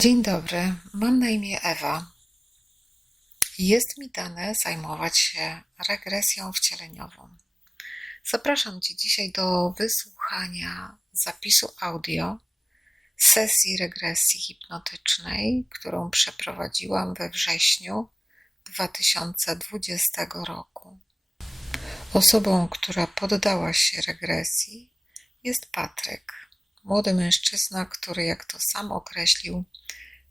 Dzień dobry, mam na imię Ewa. Jest mi dane zajmować się regresją wcieleniową. Zapraszam Cię dzisiaj do wysłuchania zapisu audio sesji regresji hipnotycznej, którą przeprowadziłam we wrześniu 2020 roku. Osobą, która poddała się regresji, jest Patryk, młody mężczyzna, który, jak to sam określił,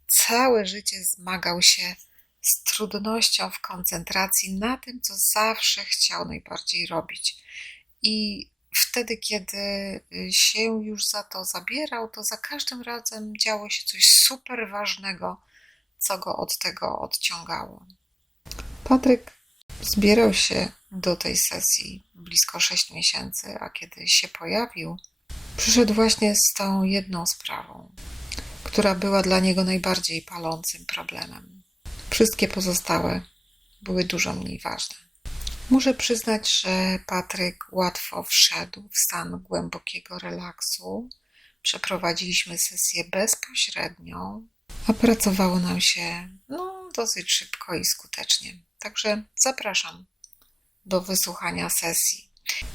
całe życie zmagał się z trudnością w koncentracji na tym, co zawsze chciał najbardziej robić. I wtedy, kiedy się już za to zabierał, to za każdym razem działo się coś super ważnego, co go od tego odciągało. Patryk zbierał się do tej sesji blisko 6 miesięcy, a kiedy się pojawił, przyszedł właśnie z tą jedną sprawą, która była dla niego najbardziej palącym problemem. Wszystkie pozostałe były dużo mniej ważne. Muszę przyznać, że Patryk łatwo wszedł w stan głębokiego relaksu. Przeprowadziliśmy sesję bezpośrednią, a pracowało nam się no, dosyć szybko i skutecznie. Także zapraszam do wysłuchania sesji.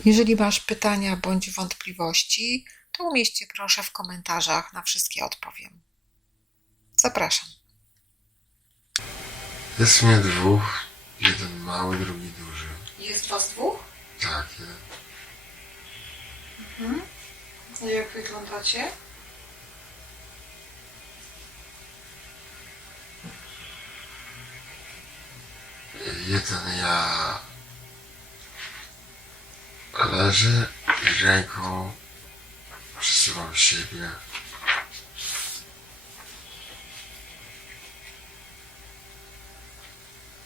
Jeżeli masz pytania bądź wątpliwości, to umieśćcie proszę w komentarzach, na wszystkie odpowiem. Zapraszam. Jest mnie dwóch, jeden mały, drugi duży. Jest was dwóch? Tak, jeden. Jak wyglądacie? Jeden ja leżę i ręką przesuwam siebie.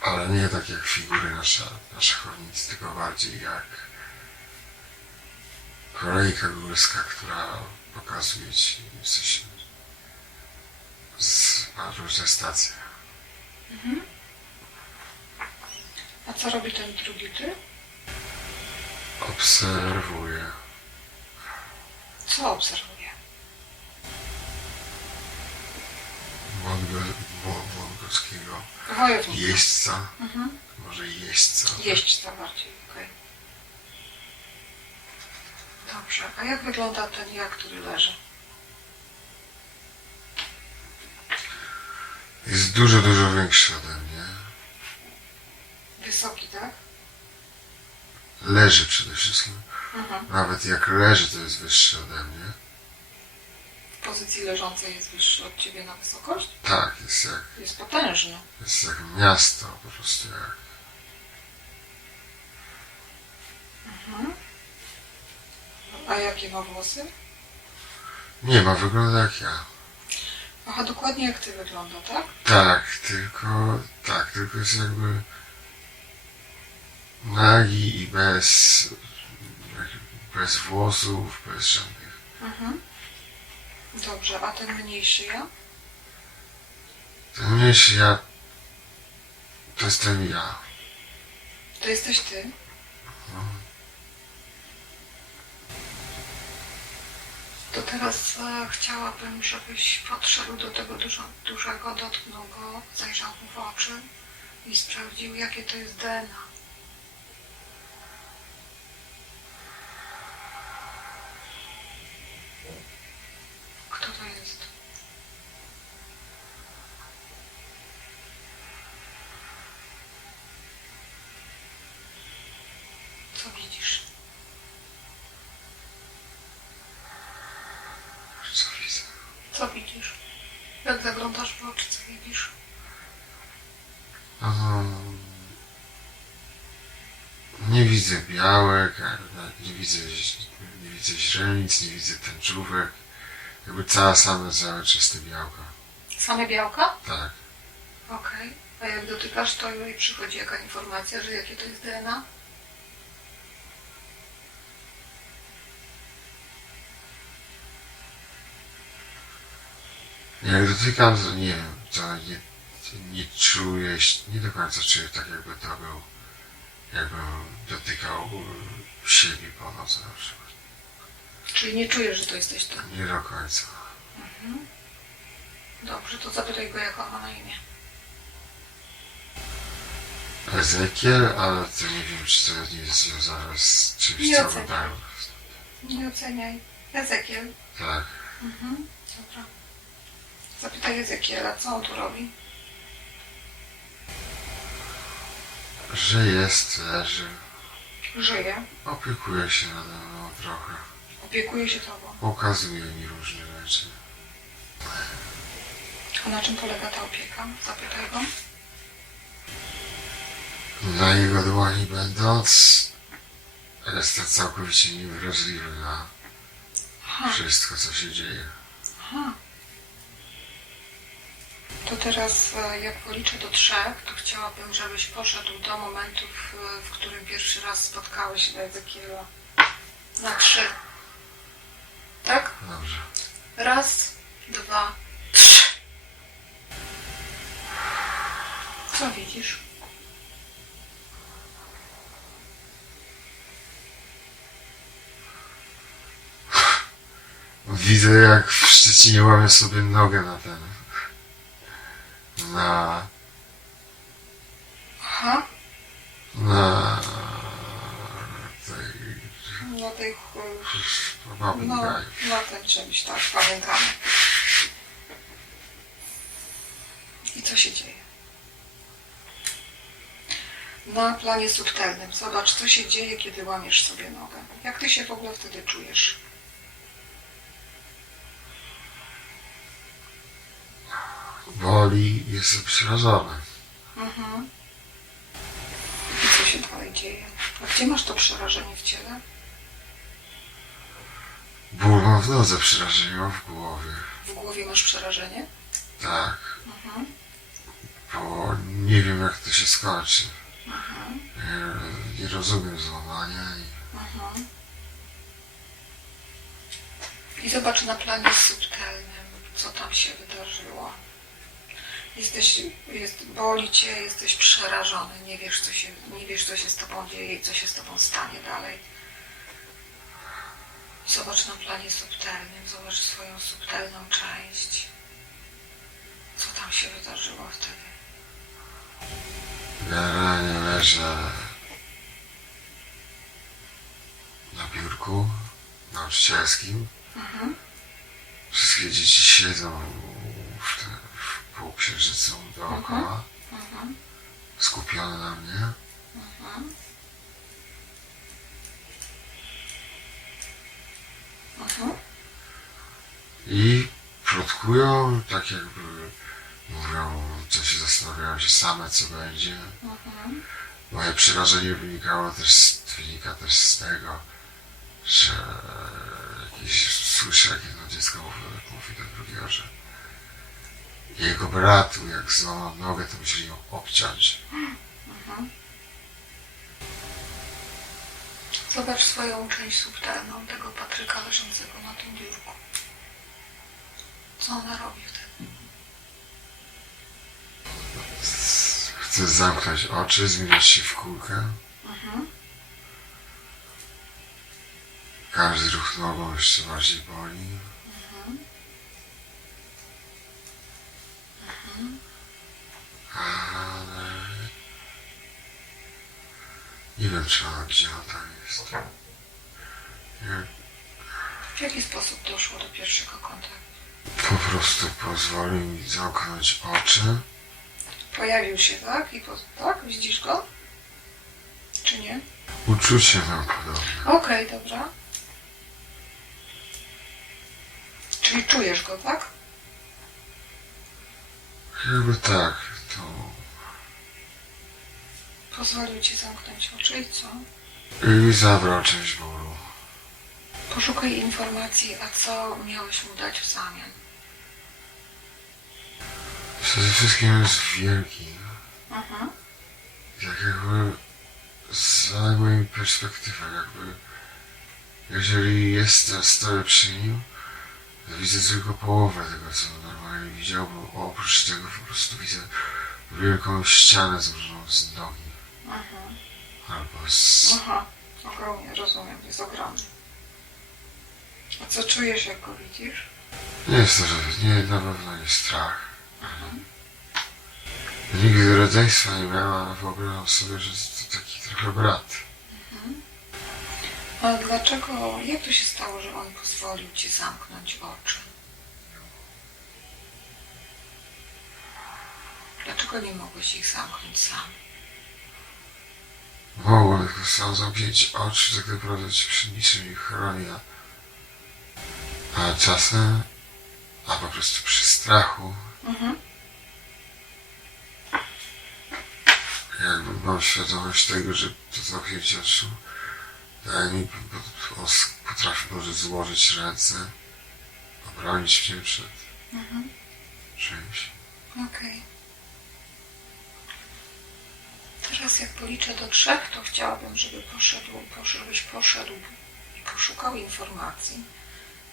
Ale nie tak jak figury nasze, nasze chownicy, tylko bardziej jak kolejka górska, która pokazuje ci sensie z, ma różne stacje. A co robi ten drugi ty? Obserwuję. Co mo- mongolskiego Wojownika. jeźdźca, Mhm. może jeźdźca. Jeźdźca bardziej, okej. Dobrze, a jak wygląda ten jak, który leży? Jest dużo, dużo większy ode mnie. Wysoki, tak? Leży przede wszystkim. Mhm. Nawet jak leży, to jest wyższy ode mnie. W pozycji leżącej jest wyższy od ciebie na wysokość? Tak, jest jak, Jest potężny. jest jak miasto, po prostu jak. A jakie ma włosy? Nie ma, wygląda jak ja. Aha, dokładnie jak ty wygląda, tak? Tak, tylko, tak, tylko jest jakby nagi i bez, bez włosów, bez żadnych. Mhm. Dobrze, a ten mniejszy ja? Ten mniejszy ja, to jestem ja. To jesteś ty. To teraz e, chciałabym, żebyś podszedł do tego dużo, dużego, dotknął go, zajrzał mu w oczy i sprawdził, jakie to jest DNA. Widzę białek, nie widzę, nie widzę źrenic, nie widzę tęczówek. Jakby cała same całe czyste białka. Same białka? Tak. Okej. A jak dotykasz, to i przychodzi jaka informacja, że jakie to jest DNA? Jak dotykam, to nie wiem, to nie, nie czuję, nie do końca czuję tak, jakby to był, jakbym dotykał siebie po nocy na przykład. Czyli nie czujesz, że to jesteś ty. Nie do końca. Dobrze, to zapytaj go, jak on ma na imię. Ezekiel, ale to nie wiem, czy to nie jest związane z czymś, co oglądałem. Nie oceniaj. Ezekiel. Tak. Mhm. Dobra. Zapytaj Ezekiela, co on tu robi? Że jest, leży. Żyje. Opiekuje się nade mną trochę. Opiekuje się tobą. Pokazuje mi różne rzeczy. A na czym polega ta opieka? Zapytaj go. Na jego dłoni będąc, jestem całkowicie niewrażliwy na Aha. wszystko, co się dzieje. Aha. To teraz, e, jak policzę do trzech, to chciałabym, żebyś poszedł do momentów, e, w którym pierwszy raz spotkałeś Ezekiela. Na trzy. Tak? Dobrze. Raz, dwa, trzy. Co widzisz? Widzę, jak w Szczecinie łamię sobie nogę na ten. Na. Aha. na. tej. Na tych... e, No, na tym czymś, tak, pamiętamy. I co się dzieje? Na planie subtelnym. Zobacz, co się dzieje, kiedy łamiesz sobie nogę. Jak ty się w ogóle wtedy czujesz? Boli, jestem przerażony. Mhm. I co się dalej dzieje? A gdzie masz to przerażenie w ciele? Ból mam w nodze, przerażenie mam w głowie. W głowie masz przerażenie? Tak, Mhm. bo nie wiem, jak to się skończy. Mhm. Nie, nie rozumiem złamania i. Mhm. I zobacz na planie subtelnym, co tam się wydarzyło. Jesteś, jest, boli cię, jesteś przerażony, nie wiesz, co się, nie wiesz, co się z tobą dzieje i co się z tobą stanie dalej. Zobacz na planie subtelnym, zobacz swoją subtelną część. Co tam się wydarzyło wtedy? Generalnie leżę na biurku nauczycielskim. Mhm. Wszystkie dzieci siedzą półksiężycu dookoła, Mhm. skupione na mnie. Mhm. Mhm. I plotkują, tak jakby mówią, co się zastanawiają się same, co będzie. Mhm. Moje przerażenie wynikało też, z- wynika też z tego, że jakieś słyszę, jak jedno dziecko mówi, mówi do drugiego, że jego bratu, jak złamał nogę, to musieli ją obciąć. Mhm. Zobacz swoją część subtelną tego Patryka leżącego na tym biurku. Co ona robi wtedy? Chcę zamknąć oczy, zmieniać się w kulkę. Mhm. Każdy ruch nogą jeszcze bardziej boli. Mhm. Mhm. Ale... Nie wiem, czy ona, gdzie ona tam jest. Nie, W jaki sposób doszło do pierwszego kontaktu? po prostu pozwolił mi zamknąć oczy. Pojawił się, tak? I po, tak? Widzisz go? Czy nie? Uczucie mam podobne. Okej, dobra. Czyli czujesz go, tak? Jakby tak, to... Pozwolił ci zamknąć oczy i co? I zabrał część bólu. Poszukaj informacji, a co miałeś mu dać w zamian. Przede wszystkim jest wielki. Mhm. Tak jakby z mojej perspektywy, jakby jeżeli jestem, stoję przy nim, to widzę tylko połowę tego, co normalnie widział, bo oprócz tego po prostu widzę wielką ścianę złożoną z nogi. Mhm. Albo z... Aha, ogromnie, rozumiem, jest ogromny. A co czujesz, jak go widzisz? Nie jest to, że nie, na pewno nie strach. Nigdy rodzeństwa nie miała, ale wyobrażam sobie, że to taki trochę brat. Ale dlaczego, jak to się stało, że on pozwolił ci zamknąć oczy? Dlaczego nie mogłeś ich zamknąć sam? Mogłem tylko sam zamknięć oczy, tak naprawdę ci przed niczym ich chroni, a, czasem, a po prostu przy strachu, Mhm. jakby mam świadomość tego, że to zamknięcie oczu daje mi, on s- potrafi może złożyć ręce, obronić mnie przed Mhm. czymś. Okej. Teraz jak policzę do trzech, to chciałabym, żeby poszedł, żebyś poszedł i poszukał informacji,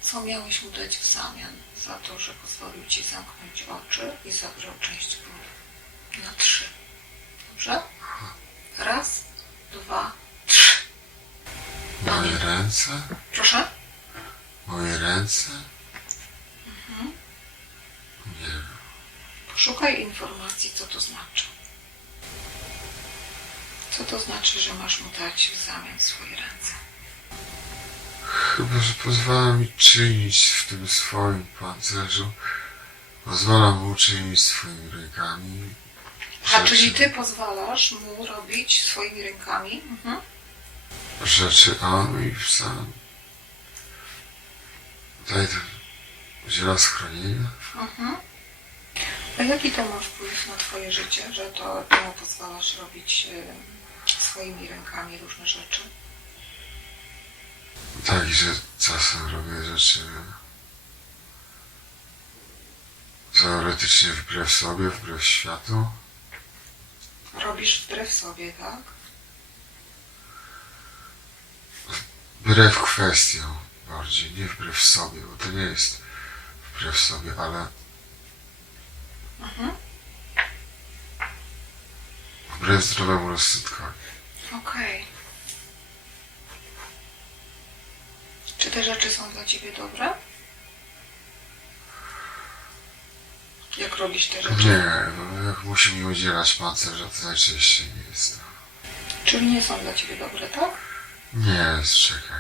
co miałeś mu dać w zamian za to, że pozwolił ci zamknąć oczy i zabrał część bólu. Na trzy. Dobrze? Raz, dwa, trzy. Moje ręce? Proszę? Moje ręce? Nie wiem. Poszukaj informacji, co to znaczy. Co to znaczy, że masz mu dać w zamian swoje ręce? Chyba, że pozwala mi czynić w tym swoim pancerzu. Pozwala mu czynić swoimi rękami. A czyli ty pozwalasz mu robić swoimi rękami? Mhm. Rzeczy, on mi sam daje ten udziela schronienia. Mhm. A jaki to ma wpływ na twoje życie, że to mu pozwalasz robić swoimi rękami różne rzeczy? Tak, że czasem robię rzeczy teoretycznie wbrew sobie, wbrew światu. Robisz wbrew sobie, tak? Wbrew kwestiom bardziej, nie wbrew sobie, bo to nie jest wbrew sobie, ale Mhm. wbrew zdrowemu rozsądkowi. Okej. Czy te rzeczy są dla ciebie dobre? Jak robisz te rzeczy? Nie, bo jak musi mi udzielać pancerza, to najczęściej nie jest. Czyli nie są dla ciebie dobre, tak? Nie, czekaj.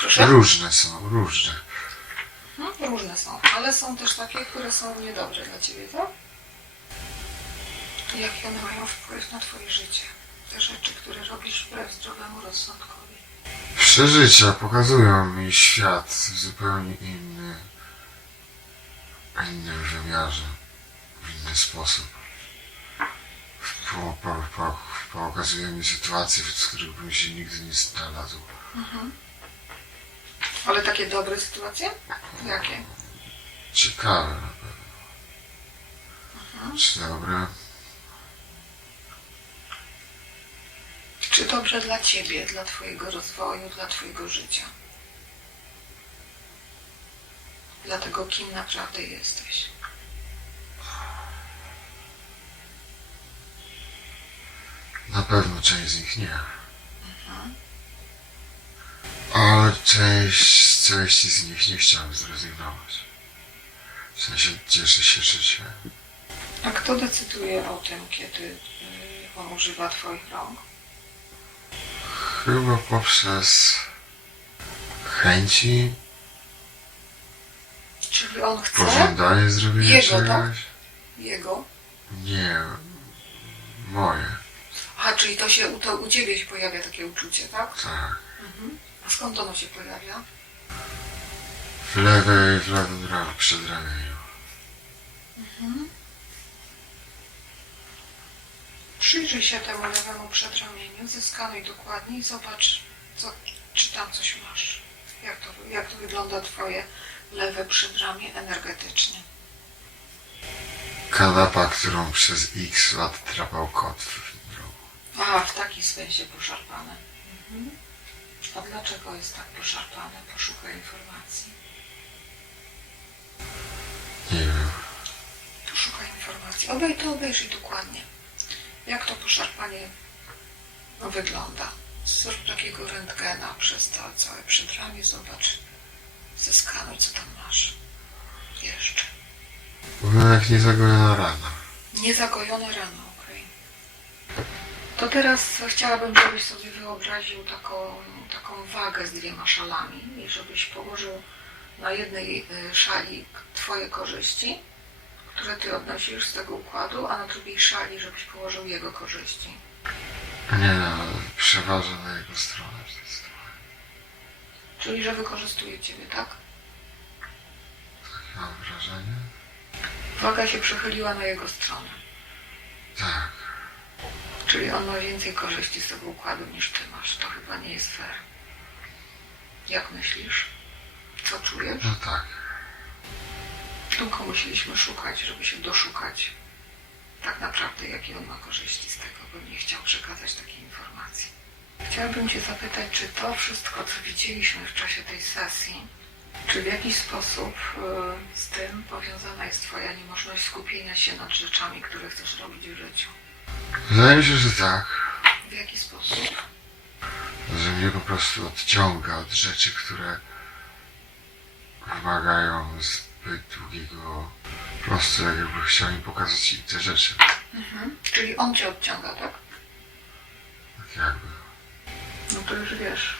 Proszę? Różne są, różne. Mhm, Różne są, ale są też takie, które są niedobre dla ciebie, tak? Jakie one mają wpływ na twoje życie? Te rzeczy, które robisz wbrew zdrowemu rozsądkowi. Przeżycia pokazują mi świat w zupełnie inny, innym wymiarze, w inny sposób. Po, po, po, pokazuje mi sytuacje, w których bym się nigdy nie znalazł. Ale takie dobre sytuacje? Jakie? Ciekawe na pewno. Czy dobre? Czy dobrze dla ciebie, dla twojego rozwoju, dla twojego życia? Dla tego, kim naprawdę jesteś. Na pewno część z nich nie. Ale część, z części z nich nie chciałem zrezygnować. W sensie cieszę się życiem. A kto decyduje o tym, kiedy y, on używa twoich rąk? Chyba poprzez chęci, Czyli on chce pożądanie zrobienia Jego, czegoś. tak? jego. Nie, moje, A, czyli to się, to u ciebie się pojawia takie uczucie, tak? tak. A skąd ono się pojawia? W lewej, w lewym ramieniu, przedramieniu. Przyjrzyj się temu lewemu przedramieniu, zeskanuj dokładnie i zobacz, co, czy tam coś masz. Jak to, jak to wygląda twoje lewe przedramię energetycznie. Kanapa, którą przez x lat trapał kot w rogu. A, w taki sensie poszarpane. Mhm. A dlaczego jest tak poszarpane? Poszukaj informacji. Nie wiem. Poszukaj informacji. Obej to obejrzyj dokładnie. Jak to poszarpanie no, wygląda. Zrób takiego rentgena przez to całe przedramię. Zobacz, Zeskanuj, co tam masz. Jeszcze. Wygląda jak niezagojona rana. Niezagojone rano, okej. To teraz chciałabym, żebyś sobie wyobraził taką, taką wagę z dwiema szalami i żebyś położył na jednej y, szali twoje korzyści, które ty odnosisz z tego układu, a na drugiej szali, żebyś położył jego korzyści. Nie no, przeważa na jego stronę zdecydowanie. Czyli, że wykorzystuje ciebie, tak? Takie mam wrażenie. Waga się przechyliła na jego stronę. Tak. Czyli on ma więcej korzyści z tego układu niż ty masz. To chyba nie jest fair. Jak myślisz? Co czujesz? No tak. Długo musieliśmy szukać, żeby się doszukać tak naprawdę, jakie on ma korzyści z tego, bym nie chciał przekazać takiej informacji. Chciałabym Cię zapytać, czy to wszystko, co widzieliśmy w czasie tej sesji, czy w jakiś sposób y, z tym powiązana jest Twoja niemożność skupienia się nad rzeczami, które chcesz robić w życiu? Wydaje mi się, że tak. W jaki sposób? Że mnie po prostu odciąga od rzeczy, które wymagają prostu jak jakby chciał mi pokazać te rzeczy. Mhm. Czyli on Cię odciąga, tak? Tak jakby. No to już wiesz,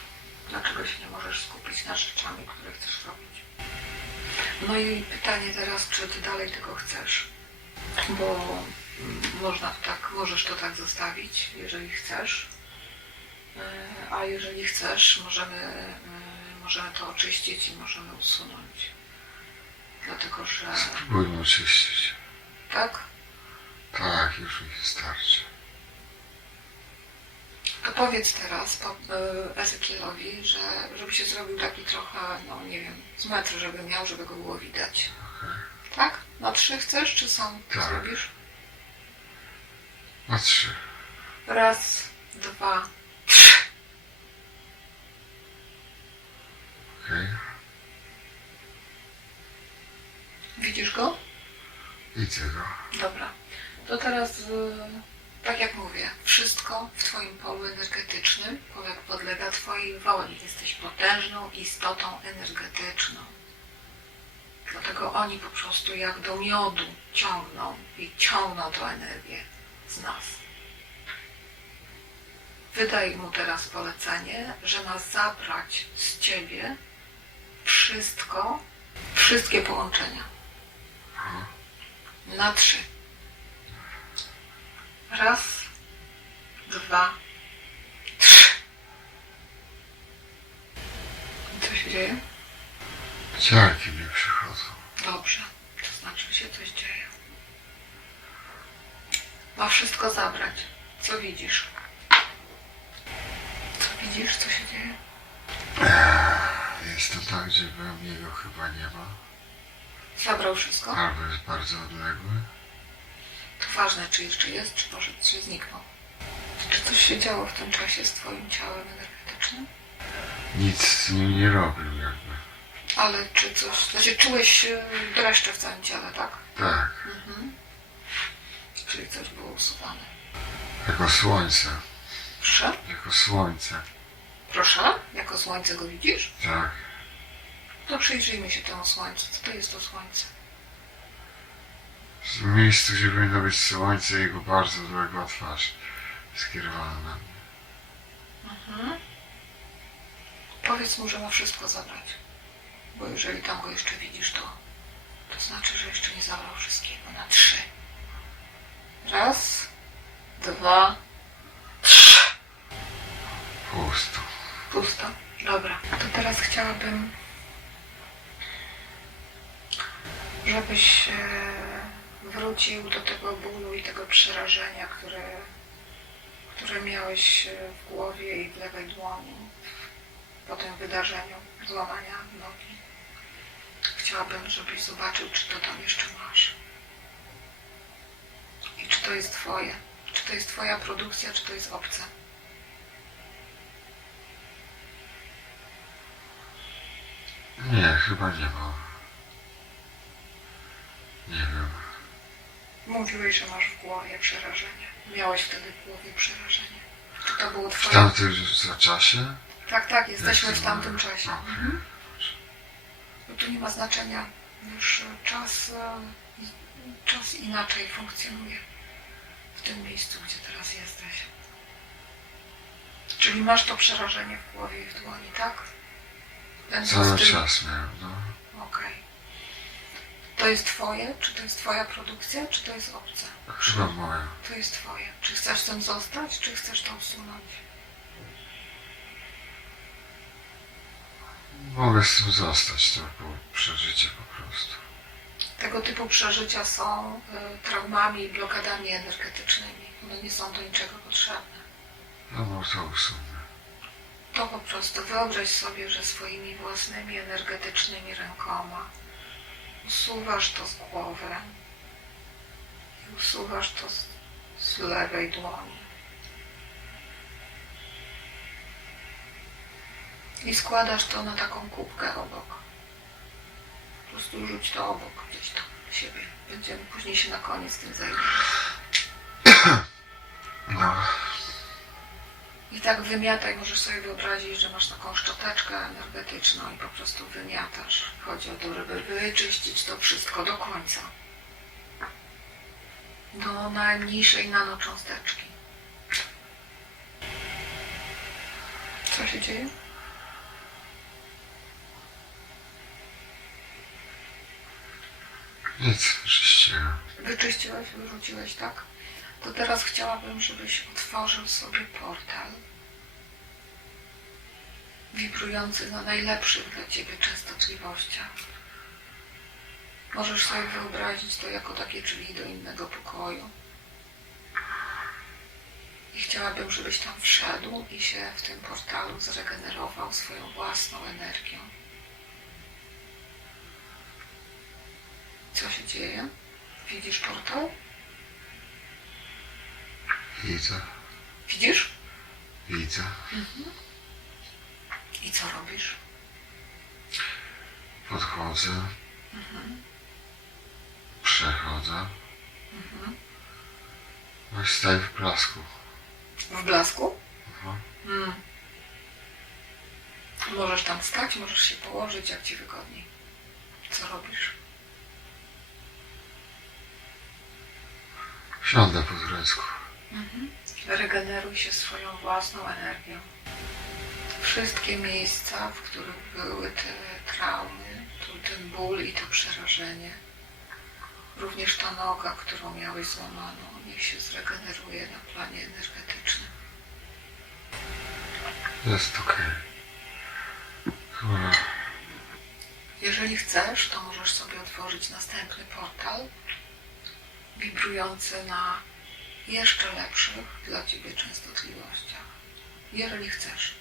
dlaczego się nie możesz skupić na rzeczami, które chcesz robić. No i pytanie teraz, czy ty dalej tego chcesz? Bo można to tak, możesz to tak zostawić, jeżeli chcesz. E, A jeżeli chcesz, możemy, e, możemy to oczyścić i możemy usunąć. Dlatego, że Spróbujmy oczyścić. tak, Tak, już mi wystarczy. to powiedz teraz po, e, Ezekielowi, że żeby się zrobił taki trochę, no nie wiem, z metr, żeby miał, żeby go było widać. Okej. Tak? Na trzy chcesz, czy sam Tak. zrobisz? Na trzy. Raz, dwa, Okej. Widzisz go? Widzę go. Dobra. To teraz, y, tak jak mówię, wszystko w Twoim polu energetycznym podlega Twojej woli. Jesteś potężną istotą energetyczną. Dlatego oni po prostu jak do miodu ciągną i ciągną tą energię z nas. Wydaj mu teraz polecenie, że ma zabrać z Ciebie wszystko, wszystkie połączenia. Na trzy. Raz, dwa, trzy. I Co się dzieje? Ciarki mnie przychodzą. Dobrze. To znaczy się coś dzieje. Ma wszystko zabrać. Co widzisz? Co widzisz? Co się dzieje? Jestem tam, gdzie byłem, jego chyba nie ma. Zabrał wszystko? Albo jest bardzo odległy. To ważne, czy jeszcze jest, czy poszedł, czy zniknął. Czy coś się działo w tym czasie z Twoim ciałem energetycznym? Nic z nim nie robił jakby. Ale czy coś, znaczy czułeś dreszcze w całym ciele, tak? Tak. Mhm. Czyli coś było usuwane. Jako słońce. Proszę? Jako słońce. Proszę? Jako słońce go widzisz? Tak. To przyjrzyjmy się temu słońcu. Co to jest to słońce? W miejscu, gdzie powinno być słońce, jego bardzo odległa twarz skierowana na mnie. Mhm. Powiedz mu, że ma wszystko zabrać. Bo jeżeli tam go jeszcze widzisz, to, to znaczy, że jeszcze nie zabrał wszystkiego. Na trzy. Raz, dwa, trzy. Pusto. Pusto. Dobra. To teraz chciałabym, żebyś e, wrócił do tego bólu i tego przerażenia, które, które miałeś e, w głowie i w lewej dłoni po tym wydarzeniu złamania nogi. Chciałabym, żebyś zobaczył, czy to tam jeszcze masz. I czy to jest twoje. Czy to jest twoja produkcja, czy to jest obce. Nie, chyba nie ma. Nie wiem. Mówiłeś, że masz w głowie przerażenie. Miałeś wtedy w głowie przerażenie. Czy to było W twoje? tamtym za czasie? Tak, tak, jesteśmy w tamtym czasie. Okej. Mhm. bo tu nie ma znaczenia, już czas, e, i- czas inaczej funkcjonuje w tym miejscu, gdzie teraz jesteś. Czyli masz to przerażenie w głowie i w dłoni, tak? Ten Cały czas miałem, no. Okej. To jest twoje? Czy to jest twoja produkcja, czy to jest obce? Chyba moja. To jest twoje. Czy chcesz tym zostać, czy chcesz to usunąć? Mogę z tym zostać, to było przeżycie po prostu. Tego typu przeżycia są y, traumami i blokadami energetycznymi. One nie są do niczego potrzebne. No bo to usunę. To po prostu wyobraź sobie, że swoimi własnymi energetycznymi rękoma usuwasz to z głowy i usuwasz to z, z lewej dłoni. I składasz to na taką kubkę obok. Po prostu rzuć to obok gdzieś tam siebie. Będziemy później się na koniec tym zajmować. No, I tak wymiataj, możesz sobie wyobrazić, że masz taką szczoteczkę energetyczną i po prostu wymiatasz. Chodzi o to, żeby wyczyścić to wszystko do końca. Do najmniejszej nanocząsteczki. Co się dzieje? nic, czyściłem. Wyczyściłeś, wyrzuciłeś, tak? To teraz chciałabym, żebyś otworzył sobie portal wibrujący na najlepszych dla Ciebie częstotliwościach. Możesz sobie wyobrazić to jako takie drzwi do innego pokoju. I chciałabym, żebyś tam wszedł i się w tym portalu zregenerował swoją własną energią. Co się dzieje? Widzisz portal? Widzę, Widzisz? widzę. I co robisz? Podchodzę. Przechodzę. No i staję w blasku. W blasku? Mm. Możesz tam stać, możesz się położyć, jak ci wygodniej. Co robisz? Siądę po Regeneruj się swoją własną energią. Wszystkie miejsca, w których były te traumy, tu ten ból i to przerażenie, również ta noga, którą miałeś złamaną, niech się zregeneruje na planie energetycznym. Jest okej. Chyba Jeżeli chcesz, to możesz sobie otworzyć następny portal wibrujący na jeszcze lepszych dla Ciebie częstotliwościach. Jeżeli chcesz.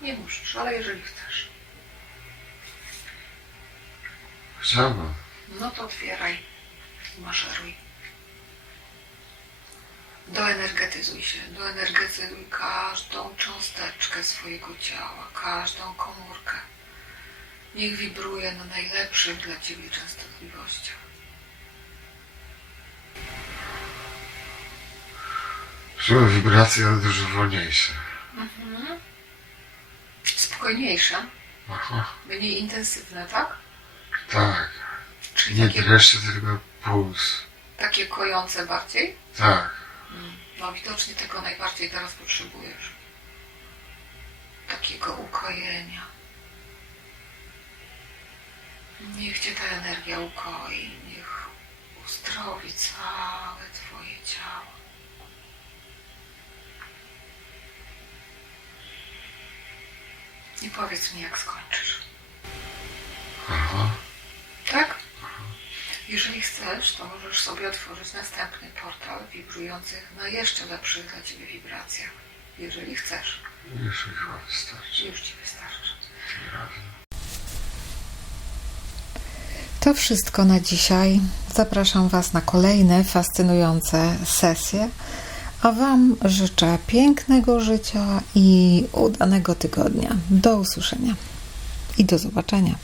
Nie musisz, ale jeżeli chcesz. chciałbym. No to otwieraj maszeruj. Doenergetyzuj się. Doenergetyzuj każdą cząsteczkę swojego ciała, każdą komórkę. Niech wibruje na najlepszych dla Ciebie częstotliwościach. Czułem wibracje, ale dużo wolniejsze. Spokojniejsze, Aha. mniej intensywne, tak? Tak. Czyli Nie takie, dreszcze, tylko puls. takie kojące bardziej? Tak. Mm, No widocznie tego najbardziej teraz potrzebujesz. Takiego ukojenia. Niech Cię ta energia ukoi, niech uzdrowi całe Twoje ciało. I powiedz mi, jak skończysz. Aha. Tak? Jeżeli chcesz, to możesz sobie otworzyć następny portal wibrujących na jeszcze lepszych dla Ciebie wibracjach. Jeżeli chcesz, Już chyba wystarczy. już Ci wystarczy. To wszystko na dzisiaj. Zapraszam Was na kolejne fascynujące sesje. A Wam życzę pięknego życia i udanego tygodnia. Do usłyszenia i do zobaczenia.